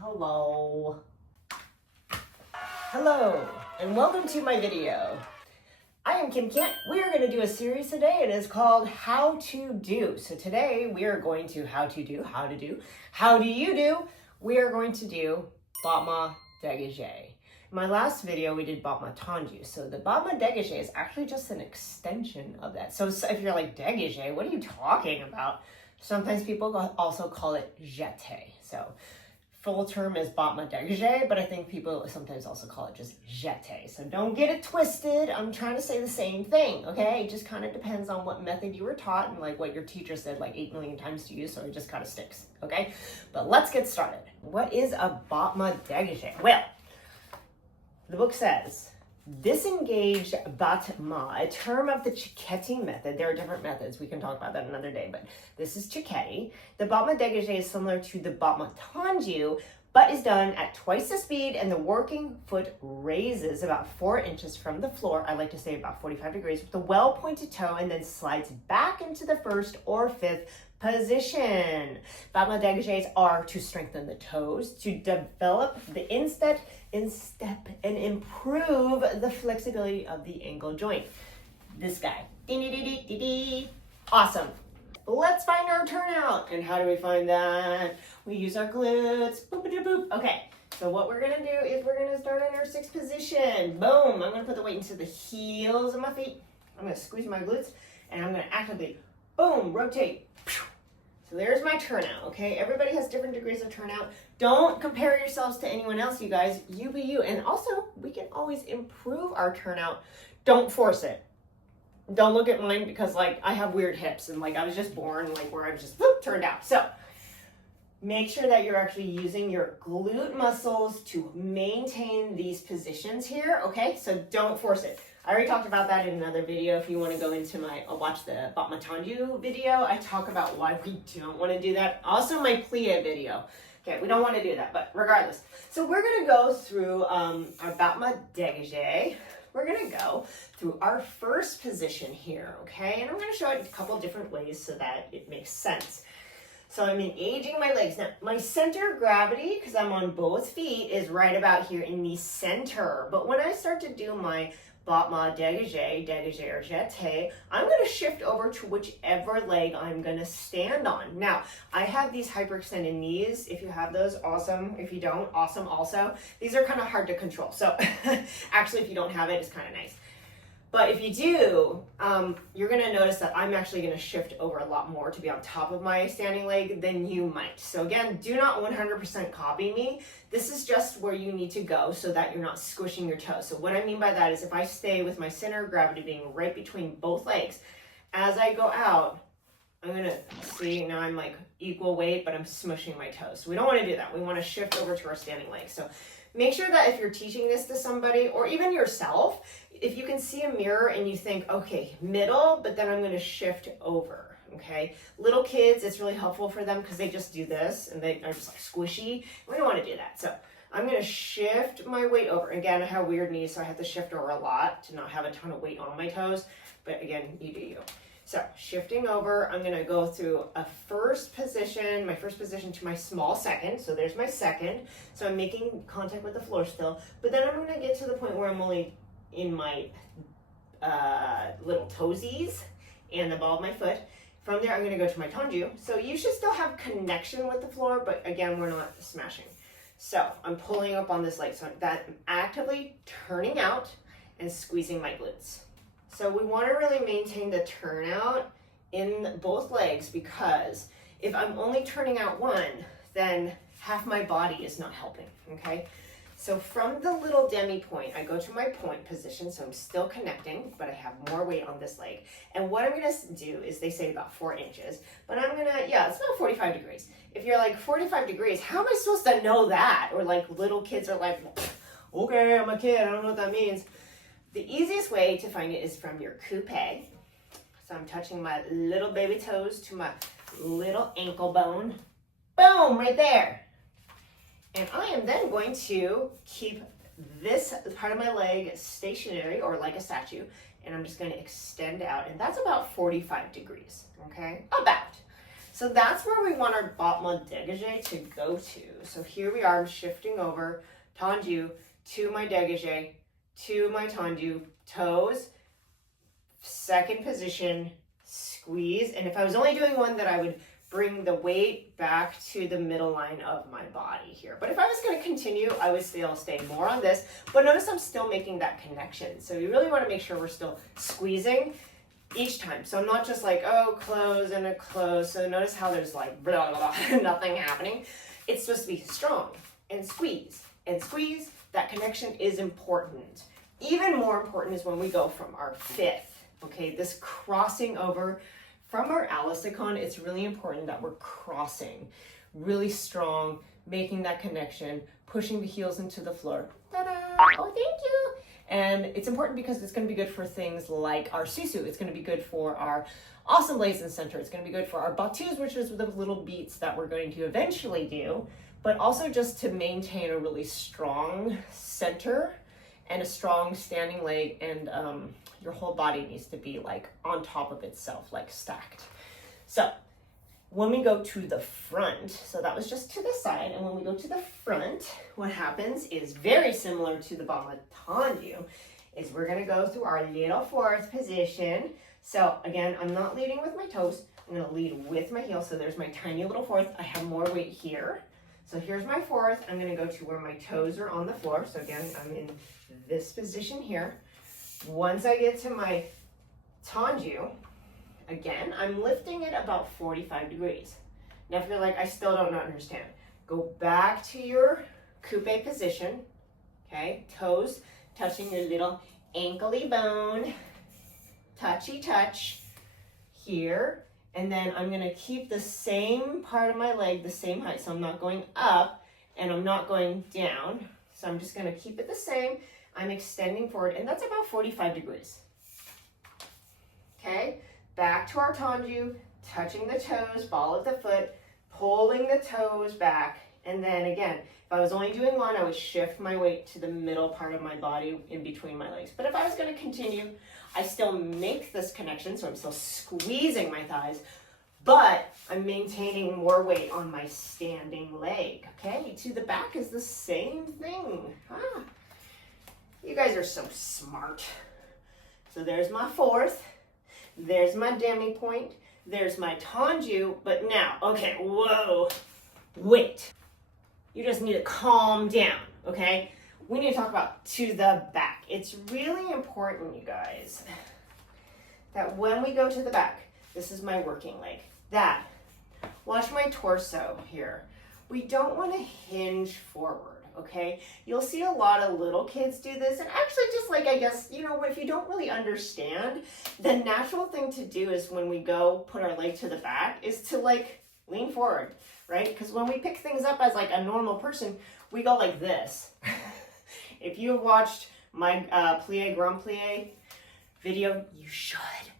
Hello. Hello, and welcome to my video. I am Kim Kent. We are going to do a series today, and it's called How to Do. So today we are going to how do you do? We are going to do battement dégagé. In my last video, we did battement tendu. So the battement dégagé is actually just an extension of that. So if you're like, dégagé, what are you talking about? Sometimes people also call it Jete. So full term is battement dégagé, but I think people sometimes also call it just Jete. So don't get it twisted. I'm trying to say the same thing, okay? It just kind of depends on what method you were taught and like what your teacher said like 8 million times to you, so it just kind of sticks, okay? But let's get started. What is a battement dégagé? Well, the book says, disengaged battement, a term of the Jete method. There are different methods. We can talk about that another day, but this is Jete. The battement dégagé is similar to the battement tendu, but is done at twice the speed, and the working foot raises about 4 inches from the floor. I like to say about 45 degrees with a well-pointed toe, and then slides back into the first or fifth position. Battement dégagés are to strengthen the toes, to develop the instep, and improve the flexibility of the ankle joint. This guy. Awesome. Let's find our turnout. And how do we find that? We use our glutes. Boop-a-doop-boop. Okay, so what we're gonna do is we're gonna start in our sixth position. Boom. I'm gonna put the weight into the heels of my feet. I'm gonna squeeze my glutes, and I'm gonna actively, boom, rotate. So there's my turnout, okay? Everybody has different degrees of turnout. Don't compare yourselves to anyone else, you guys. You be you. And also, we can always improve our turnout. Don't force it. Don't look at mine because, like, I have weird hips and, like, I was just born, like, where I was just, whoop, turned out. So make sure that you're actually using your glute muscles to maintain these positions here, okay? So don't force it. I already talked about that in another video. If you want to go into my, watch the battement tendu video, I talk about why we don't want to do that. Also my plie video. Okay, we don't want to do that, but regardless. So we're going to go through our battement dégagé. We're going to go through our first position here, okay? And I'm going to show it a couple different ways so that it makes sense. So I'm engaging my legs. Now, my center of gravity, because I'm on both feet, is right about here in the center. But when I start to do my battement dégagé or Jete, I'm going to shift over to whichever leg I'm going to stand on. Now, I have these hyperextended knees. If you have those, awesome. If you don't, awesome also. These are kind of hard to control. So actually, if you don't have it, it's kind of nice. But if you do, you're going to notice that I'm actually going to shift over a lot more to be on top of my standing leg than you might. So again, do not 100% copy me. This is just where you need to go so that you're not squishing your toes. So what I mean by that is if I stay with my center of gravity being right between both legs, as I go out, I'm going to see now I'm like equal weight, but I'm smushing my toes. So we don't want to do that. We want to shift over to our standing leg. So make sure that if you're teaching this to somebody or even yourself, if you can see a mirror and you think, okay, middle, but then I'm going to shift over, okay? Little kids, it's really helpful for them because they just do this and they are just like squishy. We don't want to do that. So I'm going to shift my weight over. Again, I have weird knees, so I have to shift over a lot to not have a ton of weight on my toes. But again, you do you. So shifting over, I'm going to go through a first position, my first position to my small second. So there's my second. So I'm making contact with the floor still. But then I'm going to get to the point where I'm only in my little toesies and the ball of my foot. From there, I'm going to go to my tendu. So you should still have connection with the floor, but again, we're not smashing. So I'm pulling up on this leg. So that I'm actively turning out and squeezing my glutes. So we want to really maintain the turnout in both legs because if I'm only turning out one, then half my body is not helping, okay? So from the little demi point, I go to my point position, so I'm still connecting, but I have more weight on this leg. And what I'm going to do is they say about 4 inches, but I'm going to, yeah, it's about 45 degrees. If you're like 45 degrees, how am I supposed to know that? Or like little kids are like, okay, I'm a kid, I don't know what that means. The easiest way to find it is from your coupe. So I'm touching my little baby toes to my little ankle bone. Boom, right there. And I am then going to keep this part of my leg stationary or like a statue. And I'm just going to extend out. And that's about 45 degrees, okay? About. So that's where we want our battement dégagé to go to. So here we are, I'm shifting over, tendu, to my dégagé, to my tendu, toes, second position, squeeze. And if I was only doing one, that I would bring the weight back to the middle line of my body here. But if I was going to continue, I would still stay more on this. But notice I'm still making that connection. So you really want to make sure we're still squeezing each time. So I'm not just like, oh, close and a close. So notice how there's like blah, blah, blah, nothing happening. It's supposed to be strong and squeeze and squeeze. That connection is important. Even more important is when we go from our fifth, okay, this crossing over from our allisicon. It's really important that we're crossing really strong, making that connection, pushing the heels into the floor. Ta-da! Oh, thank you. And it's important because it's going to be good for things like our susu. It's going to be good for our awesome blades and center. It's going to be good for our battus, which is the little beats that we're going to eventually do, but also just to maintain a really strong center and a strong standing leg, and your whole body needs to be like on top of itself, like stacked. So when we go to the front, so that was just to the side, and when we go to the front, what happens is very similar to the battement tendu, is we're gonna go through our little fourth position. So again, I'm not leading with my toes, I'm gonna lead with my heels. So there's my tiny little fourth. I have more weight here. So here's my fourth. I'm gonna go to where my toes are on the floor. So again, I'm in this position here. Once I get to my tendu, again, I'm lifting it about 45 degrees. Now, if you're like, I still don't understand, go back to your coupe position, okay? Toes touching your little ankle-y bone, touchy touch here. And then I'm gonna keep the same part of my leg the same height. So I'm not going up and I'm not going down. So I'm just gonna keep it the same. I'm extending forward, and that's about 45 degrees. Okay, back to our tendu, touching the toes, ball of the foot, pulling the toes back. And then again, if I was only doing one, I would shift my weight to the middle part of my body in between my legs. But if I was gonna continue, I still make this connection, so I'm still squeezing my thighs, but I'm maintaining more weight on my standing leg, okay? To the back is the same thing. Ah, you guys are so smart. So there's my fourth, there's my demi point, there's my tendu, but now, okay, whoa, wait. You just need to calm down, okay? We need to talk about to the back. It's really important, you guys, that when we go to the back, this is my working leg, that, watch my torso here. We don't want to hinge forward, okay? You'll see a lot of little kids do this, and actually just like, I guess, you know, if you don't really understand, the natural thing to do is when we go put our leg to the back is to like lean forward, right? Because when we pick things up as like a normal person, we go like this. If you have watched my plie, grand plie video, you should,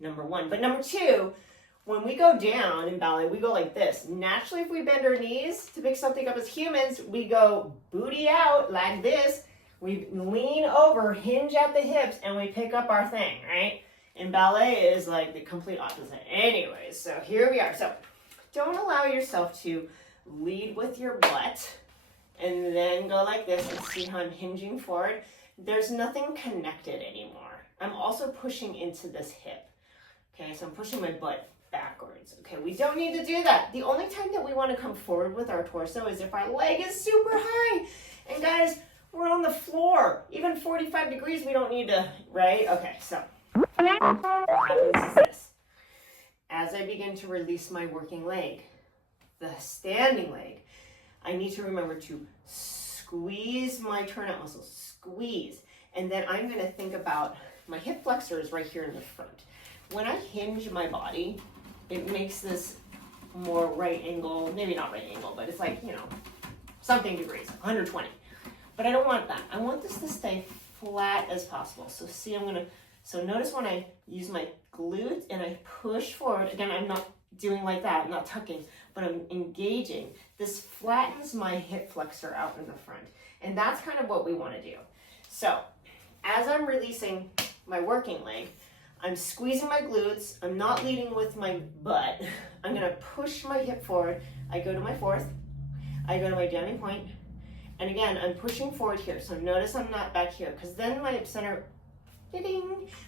number one. But number two, when we go down in ballet, we go like this. Naturally, if we bend our knees to pick something up as humans, we go booty out like this. We lean over, hinge at the hips, and we pick up our thing, right? And ballet is like the complete opposite. Anyways, so here we are. So don't allow yourself to lead with your butt and then go like this, and see how I'm hinging forward. There's nothing connected anymore. I'm also pushing into this hip. Okay, so I'm pushing my butt backwards. Okay, we don't need to do that. The only time that we want to come forward with our torso is if our leg is super high. And guys, we're on the floor. Even 45 degrees, we don't need to, right? Okay, so what happens is this. As I begin to release my working leg, the standing leg, I need to remember to squeeze my turnout muscles, squeeze. And then I'm gonna think about my hip flexors right here in the front. When I hinge my body, it makes this more right angle, maybe not right angle, but it's like, you know, something degrees, 120. But I don't want that. I want this to stay flat as possible. So see, so notice when I use my glutes and I push forward, again, I'm not doing like that, I'm not tucking, but I'm engaging. This flattens my hip flexor out in the front. And that's kind of what we want to do. So as I'm releasing my working leg, I'm squeezing my glutes. I'm not leading with my butt. I'm gonna push my hip forward. I go to my fourth. I go to my jamming point. And again, I'm pushing forward here. So notice I'm not back here, because then my center,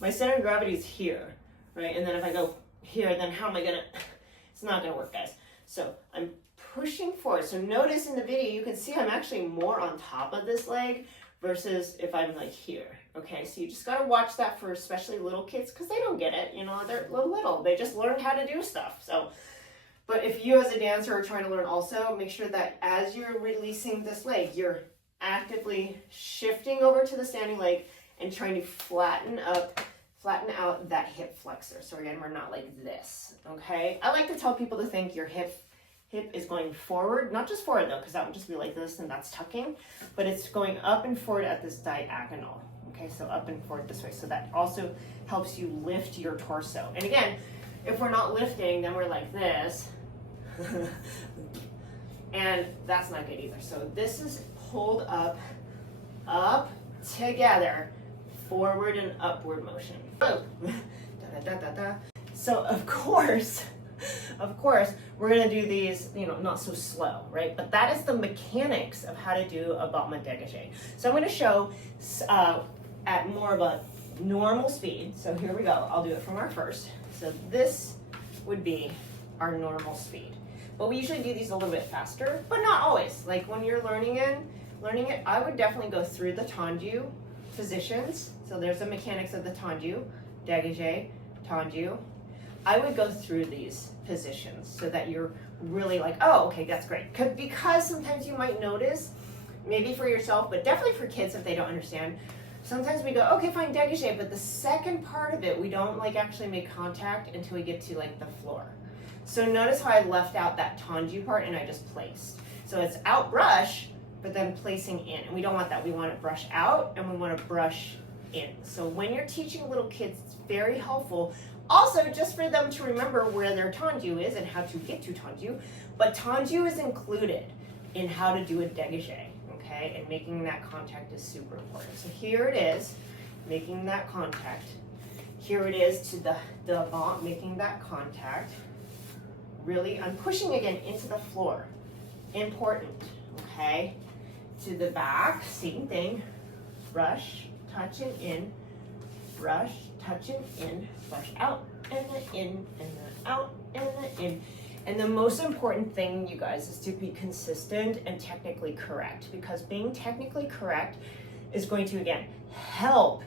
my center of gravity is here, right? And then if I go here, then how am I gonna, it's not gonna work, guys. So I'm pushing forward. So notice in the video, you can see I'm actually more on top of this leg versus if I'm like here. Okay, so you just gotta watch that for especially little kids, because they don't get it, you know, they're little. They just learn how to do stuff. So, but if you as a dancer are trying to learn also, make sure that as you're releasing this leg, you're actively shifting over to the standing leg and trying to flatten out that hip flexor. So again, we're not like this, okay? I like to tell people to think your hip is going forward, not just forward though, because that would just be like this and that's tucking, but it's going up and forward at this diagonal. Okay, so up and forward this way. So that also helps you lift your torso. And again, if we're not lifting, then we're like this. And that's not good either. So this is pulled up, together, forward and upward motion. So of course, we're gonna do these, you know, not so slow, right? But that is the mechanics of how to do a battement dégagé. So I'm gonna show at more of a normal speed. So here we go. I'll do it from our first. So this would be our normal speed. But we usually do these a little bit faster, but not always. Like when you're learning it, I would definitely go through the tendu positions. So there's the mechanics of the tendu, dégagé, tendu. I would go through these positions so that you're really like, oh, okay, that's great. Because sometimes you might notice, maybe for yourself, but definitely for kids if they don't understand, sometimes we go, okay, fine, dégagé, but the second part of it, we don't like actually make contact until we get to like the floor. So notice how I left out that tendu part and I just placed. So it's out brush, but then placing in. And we don't want that. We want to brush out and we want to brush in. So when you're teaching little kids, it's very helpful. Also, just for them to remember where their tendu is and how to get to tendu. But tendu is included in how to do a dégagé, okay? And making that contact is super important. So here it is, making that contact. Here it is to the avant, making that contact. Really, I'm pushing again into the floor. Important, okay? To the back, same thing. Brush, touching in, brush, touching in, brush out, and then in, and then out, and then in. And the most important thing, you guys, is to be consistent and technically correct, because being technically correct is going to, again, help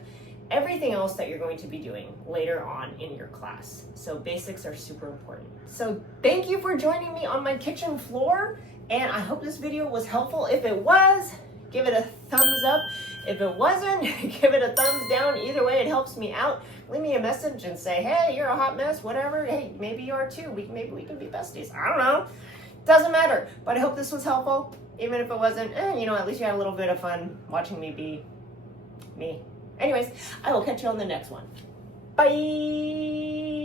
everything else that you're going to be doing later on in your class. So basics are super important. So thank you for joining me on my kitchen floor, and I hope this video was helpful. If it was, give it a thumbs up. If it wasn't, give it a thumbs down. Either way, it helps me out. Leave me a message and say, hey, you're a hot mess, whatever. Hey, maybe you are too. Maybe we can be besties. I don't know. Doesn't matter. But I hope this was helpful. Even if it wasn't, you know, at least you had a little bit of fun watching me be me. Anyways, I will catch you on the next one. Bye.